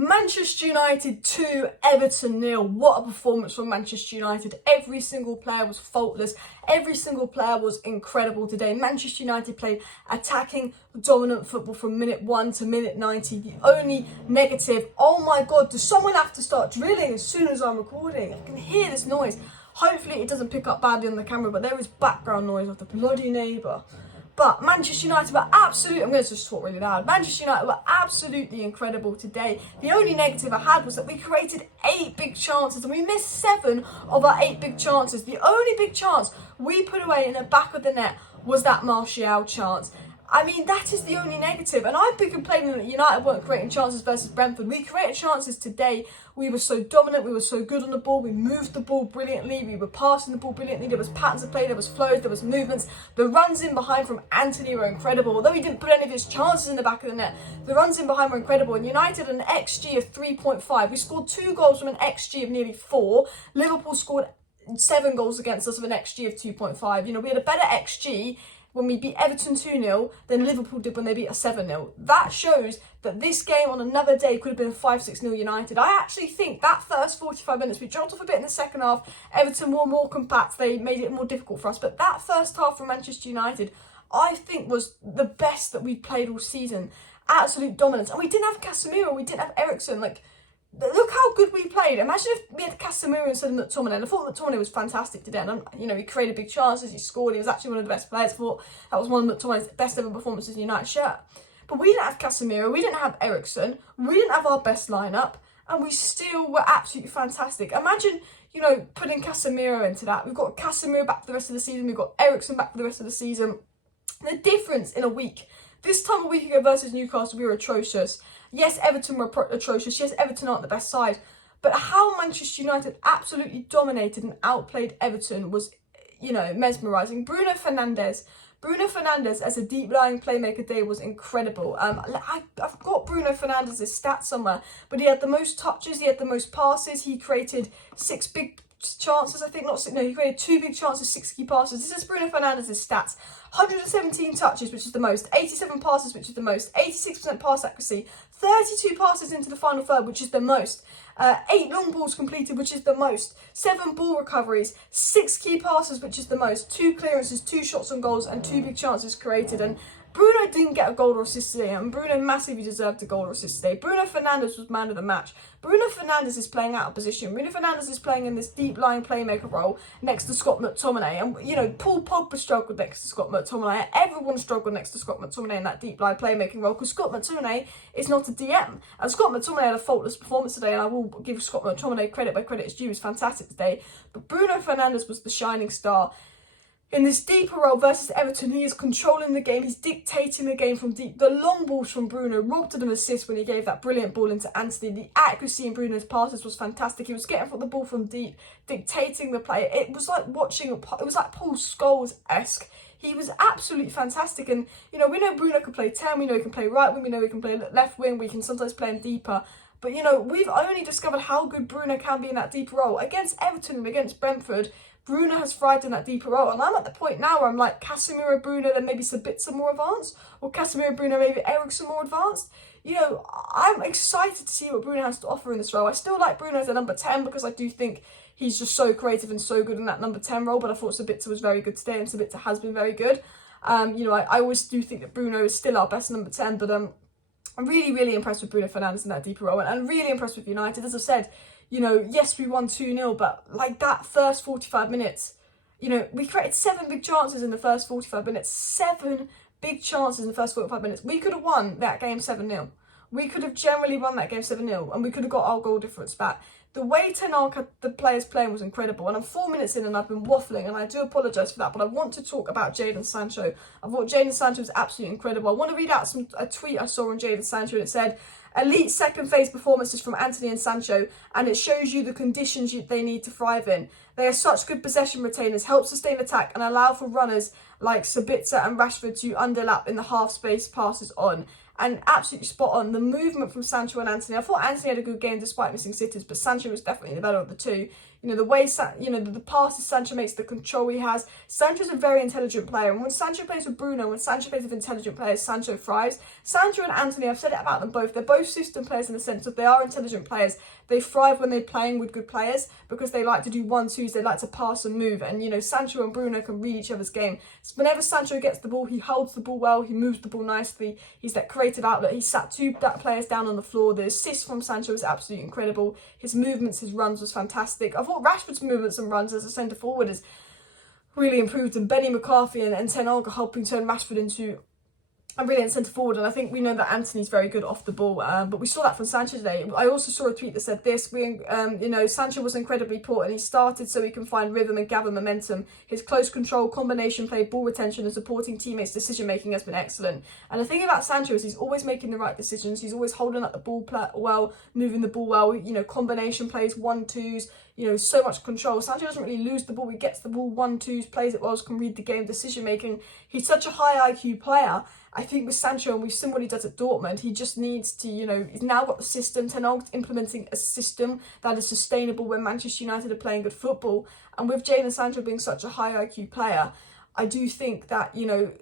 Manchester United 2, Everton 0. What a performance from Manchester United. Every single player was faultless. Every single player was incredible today. Manchester United played attacking, dominant football from minute 1 to minute 90. The only negative, oh my God, does someone have to start drilling as soon as I'm recording? I can hear this noise. Hopefully it doesn't pick up badly on the camera, but there is background noise of the bloody neighbour. But Manchester United were absolutely, I'm going to just talk really loud. Manchester United were absolutely incredible today. The only negative I had was that we created 8 big chances and we missed 7 of our 8 big chances. The only big chance we put away in the back of the net was that Martial chance. I mean, that is the only negative. And I've been complaining that United weren't creating chances versus Brentford. We created chances today. We were so dominant. We were so good on the ball. We moved the ball brilliantly. We were passing the ball brilliantly. There was patterns of play. There was flows. There was movements. The runs in behind from Antony were incredible. Although he didn't put any of his chances in the back of the net, the runs in behind were incredible. And United had an XG of 3.5. We scored 2 goals from an XG of nearly 4. Liverpool scored 7 goals against us with an XG of 2.5. You know, we had a better XG when we beat Everton 2-0 than Liverpool did when they beat us 7-0. That shows that this game on another day could have been 5-6-0 United. I actually think that first 45 minutes, we dropped off a bit in the second half. Everton were more compact. They made it more difficult for us. But that first half from Manchester United, I think was the best that we'd played all season. Absolute dominance. And we didn't have Casemiro. We didn't have Eriksen. Like, look how good we played. Imagine if we had Casemiro instead of McTomminay. And I thought McTomminay was fantastic today. And, you know, he created big chances, he scored, he was actually one of the best players. I thought that was one of McTominay's best ever performances in United shirt. But we didn't have Casemiro, we didn't have Eriksen, we didn't have our best lineup, and we still were absolutely fantastic. Imagine, you know, putting Casemiro into that. We've got Casemiro back for the rest of the season, we've got Eriksen back for the rest of the season. The difference in a week. This time a week ago versus Newcastle, we were atrocious. Yes, Everton were atrocious. Yes, Everton aren't the best side. But how Manchester United absolutely dominated and outplayed Everton was, you know, mesmerising. Bruno Fernandes as a deep-lying playmaker today was incredible. I've got Bruno Fernandes' stats somewhere, but he had the most touches, he had the most passes, he created 6 big chances, I think, he created 2 big chances, 6 key passes. This is Bruno Fernandes' stats. 117 touches, which is the most, 87 passes, which is the most, 86% pass accuracy, 32 passes into the final third, which is the most, 8 long balls completed, which is the most, 7 ball recoveries, 6 key passes, which is the most, 2 clearances, 2 shots on goals, and 2 big chances created. And Bruno didn't get a goal or assist today, and Bruno massively deserved a goal or assist today. Bruno Fernandes was man of the match. Bruno Fernandes is playing out of position. Bruno Fernandes is playing in this deep-lying playmaker role next to Scott McTominay. And, you know, Paul Pogba struggled next to Scott McTominay. Everyone struggled next to Scott McTominay in that deep-lying playmaking role because Scott McTominay is not a DM. And Scott McTominay had a faultless performance today, and I will give Scott McTominay credit where credit is due. He was fantastic today. But Bruno Fernandes was the shining star. In this deeper role versus Everton, he is controlling the game. He's dictating the game from deep. The long balls from Bruno robbed of an assist when he gave that brilliant ball into Antony. The accuracy in Bruno's passes was fantastic. He was getting the ball from deep, dictating the play. It was like watching, it was like Paul Scholes-esque. He was absolutely fantastic. And, you know, we know Bruno can play 10. We know he can play right wing. We know he can play left wing. We can sometimes play him deeper. But, you know, we've only discovered how good Bruno can be in that deeper role. Against Everton and against Brentford, Bruno has thrived in that deeper role. And I'm at the point now where I'm like, Casemiro, Bruno, then maybe Sabitzer more advanced. Or Casemiro, Bruno, maybe Eriksen more advanced. You know, I'm excited to see what Bruno has to offer in this role. I still like Bruno as a number 10 because I do think he's just so creative and so good in that number 10 role. But I thought Sabitzer was very good today, and Sabitzer has been very good. You know, I always do think that Bruno is still our best number 10. But I'm really, really impressed with Bruno Fernandes in that deeper role. And I'm really impressed with United. As I've said, you know, yes, we won 2-0, but like that first 45 minutes, you know, we created 7 big chances in the first 45 minutes. 7 big chances in the first 45 minutes. We could have won that game 7-0. We could have generally won that game 7-0, and we could have got our goal difference back. The way Ten Hag had the players playing was incredible, and I'm 4 minutes in and I've been waffling, and I do apologise for that, but I want to talk about Jadon Sancho. I thought Jadon Sancho was absolutely incredible. I want to read out a tweet I saw on Jadon Sancho, and it said, "Elite second phase performances from Antony and Sancho, and it shows you the conditions they need to thrive in. They are such good possession retainers, help sustain attack, and allow for runners like Sabitzer and Rashford to underlap in the half space passes on." And absolutely spot on. The movement from Sancho and Antony. I thought Antony had a good game despite missing sitters, but Sancho was definitely the better of the two. You know, the way, the passes Sancho makes, the control he has. Sancho's a very intelligent player. And when Sancho plays with Bruno, when Sancho plays with intelligent players, Sancho thrives. Sancho and Antony, I've said it about them both. They're both system players in the sense of they are intelligent players. They thrive when they're playing with good players because they like to do 1-2s. They like to pass and move. And, you know, Sancho and Bruno can read each other's game. So whenever Sancho gets the ball, he holds the ball well. He moves the ball nicely. He's that creative outlet. He sat 2 players down on the floor. The assist from Sancho was absolutely incredible. His movements, his runs was fantastic. I thought Rashford's movements and runs as a centre forward has really improved, and Benny McCarthy and Ten Hag are helping turn Rashford into a brilliant centre forward. And I think we know that Antony's very good off the ball, but we saw that from Sancho today. I also saw a tweet that said this: Sancho was incredibly important. He started so he can find rhythm and gather momentum. His close control, combination play, ball retention, and supporting teammates' decision making has been excellent. And the thing about Sancho is he's always making the right decisions. He's always holding up the ball well, moving the ball well. You know, combination plays, 1-2s. You know, so much control. Sancho doesn't really lose the ball. He gets the ball 1-2s, plays it well, can read the game, decision making. He's such a high IQ player. I think with Sancho, and we've seen what he does at Dortmund, he just needs to, he's now got the system. Ten Hag's implementing a system that is sustainable when Manchester United are playing good football. And with Jadon Sancho being such a high IQ player, I do think that,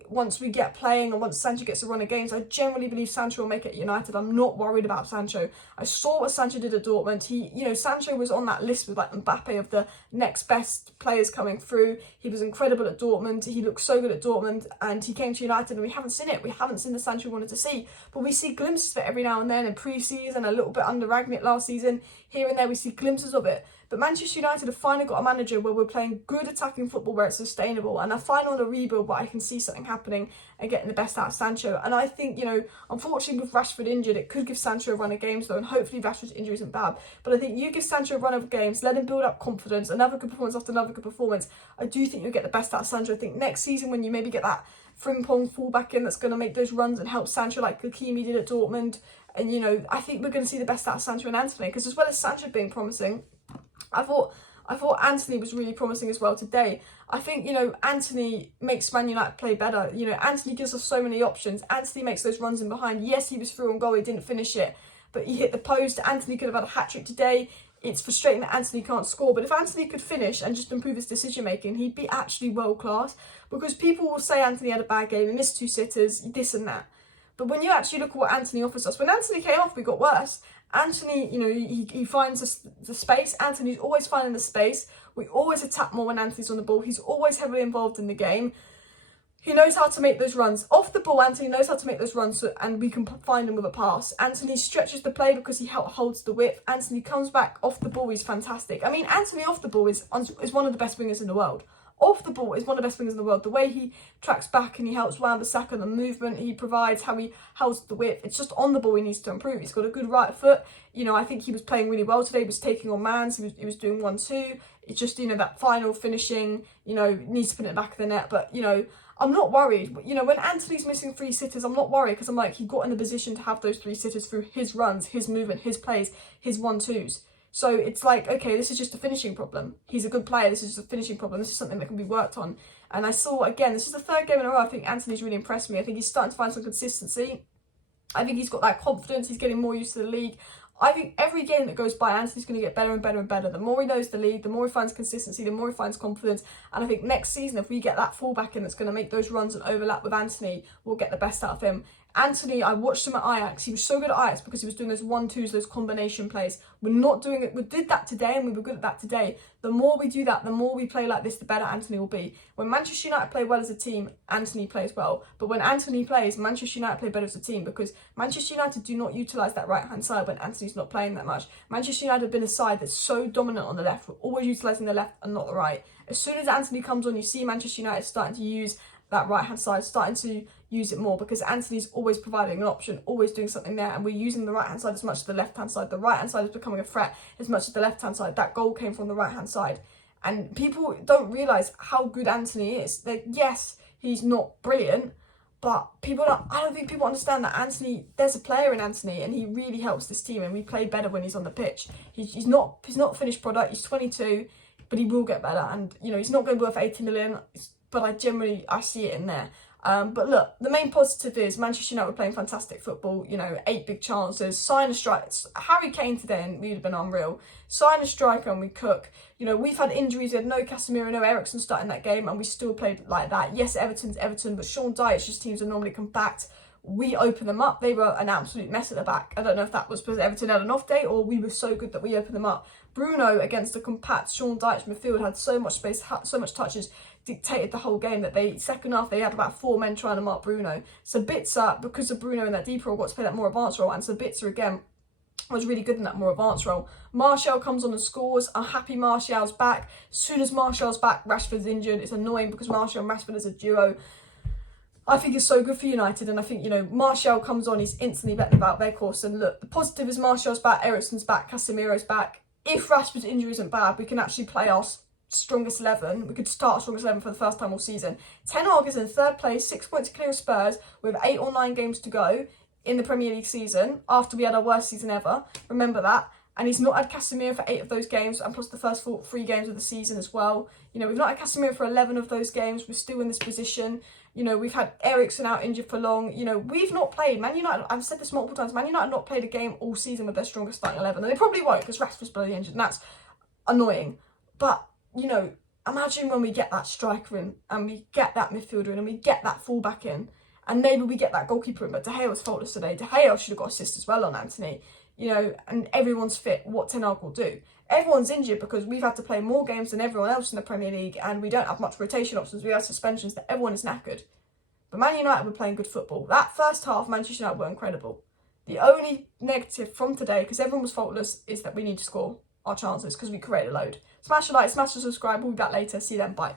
once we get playing and once Sancho gets a run of games, I generally believe Sancho will make it at United. I'm not worried about Sancho. I saw what Sancho did at Dortmund. Sancho was on that list with like Mbappe of the next best players coming through. He was incredible at Dortmund. He looked so good at Dortmund, and he came to United and we haven't seen it. We haven't seen the Sancho we wanted to see, but we see glimpses of it every now and then in pre-season, a little bit under Rangnick last season. Here and there we see glimpses of it. But Manchester United have finally got a manager where we're playing good attacking football where it's sustainable, and they're finally on a rebuild where I can see something happening and getting the best out of Sancho. And I think, unfortunately with Rashford injured, it could give Sancho a run of games though, and hopefully Rashford's injury isn't bad. But I think you give Sancho a run of games, let him build up confidence, another good performance after another good performance. I do think you'll get the best out of Sancho. I think next season when you maybe get that Frimpong fullback in that's going to make those runs and help Sancho like Hakimi did at Dortmund, and I think we're going to see the best out of Sancho and Antony, because as well as Sancho being promising, I thought Antony was really promising as well today. I think, Antony makes Man United play better. Antony gives us so many options. Antony makes those runs in behind. Yes, he was through on goal, he didn't finish it, but he hit the post. Antony could have had a hat-trick today. It's frustrating that Antony can't score, but if Antony could finish and just improve his decision-making, he'd be actually world-class, because people will say Antony had a bad game, he missed 2 sitters, this and that. But when you actually look at what Antony offers us, when Antony came off, we got worse. Antony, he finds the space. Antony's always finding the space. We always attack more when Antony's on the ball. He's always heavily involved in the game. He knows how to make those runs. Off the ball, Antony knows how to make those runs, and we can find him with a pass. Antony stretches the play because he holds the width. Antony comes back off the ball, he's fantastic. I mean, Antony off the ball is one of the best wingers in the world. Off the ball is one of the best wingers in the world. The way he tracks back and he helps Wan-Bissaka, the movement he provides, how he holds the width. It's just on the ball he needs to improve. He's got a good right foot. I think he was playing really well today. He was taking on mans. He was doing 1-2. It's just, that final finishing, needs to put it back of the net. But, I'm not worried. When Antony's missing 3 sitters, I'm not worried, because I'm like, he got in the position to have those 3 sitters through his runs, his movement, his plays, his 1-2s. So it's like, okay, this is just a finishing problem. He's a good player. This is just a finishing problem. This is something that can be worked on. And I saw, again, this is the 3rd game in a row. I think Antony's really impressed me. I think he's starting to find some consistency. I think he's got that confidence. He's getting more used to the league. I think every game that goes by, Antony's going to get better and better and better. The more he knows the league, the more he finds consistency, the more he finds confidence. And I think next season, if we get that fullback in that's going to make those runs and overlap with Antony, we'll get the best out of him. Antony, I watched him at Ajax. He was so good at Ajax because he was doing those 1-2s, those combination plays. We're not doing it. We did that today, and we were good at that today. The more we do that, the more we play like this, the better Antony will be. When Manchester United play well as a team, Antony plays well. But when Antony plays, Manchester United play better as a team, because Manchester United do not utilise that right-hand side when Antony's not playing that much. Manchester United have been a side that's so dominant on the left. We're always utilising the left and not the right. As soon as Antony comes on, you see Manchester United starting to use that right-hand side, starting to use it more, because Antony's always providing an option, always doing something there, and we're using the right-hand side as much as the left-hand side. The right-hand side is becoming a threat as much as the left-hand side. That goal came from the right-hand side. And people don't realise how good Antony is. Yes, he's not brilliant, but I don't think people understand that Antony, there's a player in Antony, and he really helps this team, and we play better when he's on the pitch. He's not a finished product. He's 22, but he will get better, and he's not going to be worth 80 million. But I see it in there. But look, the main positive is Manchester United were playing fantastic football, 8 big chances, sign a striker. Harry Kane today, and we'd have been unreal. Sign a striker and we cook. We've had injuries, we had no Casemiro, no Eriksen starting that game, and we still played like that. Yes, Everton's Everton, but Sean Dyche's teams are normally compact. We opened them up. They were an absolute mess at the back. I don't know if that was because Everton had an off day or we were so good that we opened them up. Bruno against a compact Sean Dyche midfield had so much space, so much touches, dictated the whole game that second half they had about 4 men trying to mark Bruno. Sabitzer, because of Bruno in that deep role, got to play that more advanced role, and Sabitzer again was really good in that more advanced role. Martial comes on and scores. I'm happy Martial's back. As soon as Martial's back, Rashford's injured. It's annoying because Martial and Rashford as a duo, I think it's so good for United, and I think, Martial comes on, he's instantly betting about their course. And look, the positive is Martial's back, Eriksen's back, Casemiro's back. If Rashford's injury isn't bad, we can actually play our strongest 11. We could start strongest 11 for the first time all season. Ten Hag is in third place, 6 points clear of Spurs, with 8 or 9 games to go in the Premier League season, after we had our worst season ever. Remember that. And he's not had Casemiro for 8 of those games, and plus the first 3 games of the season as well. We've not had Casemiro for 11 of those games. We're still in this position. We've had Eriksen out injured for long. We've not played. Man United, I've said this multiple times, Man United have not played a game all season with their strongest starting 11. And they probably won't because Rashford's bloody injured, and that's annoying. But, imagine when we get that striker in, and we get that midfielder in, and we get that fullback in, and maybe we get that goalkeeper in. But De Gea was faultless today. De Gea should have got assist as well on Anthony. And everyone's fit. What Ten Hag will do. Everyone's injured because we've had to play more games than everyone else in the Premier League, and we don't have much rotation options. We have suspensions, that everyone is knackered. But Man United were playing good football. That first half, Manchester United were incredible. The only negative from today, because everyone was faultless, is that we need to score our chances because we created a load. Smash a like, smash a subscribe. We'll be back later. See you then. Bye.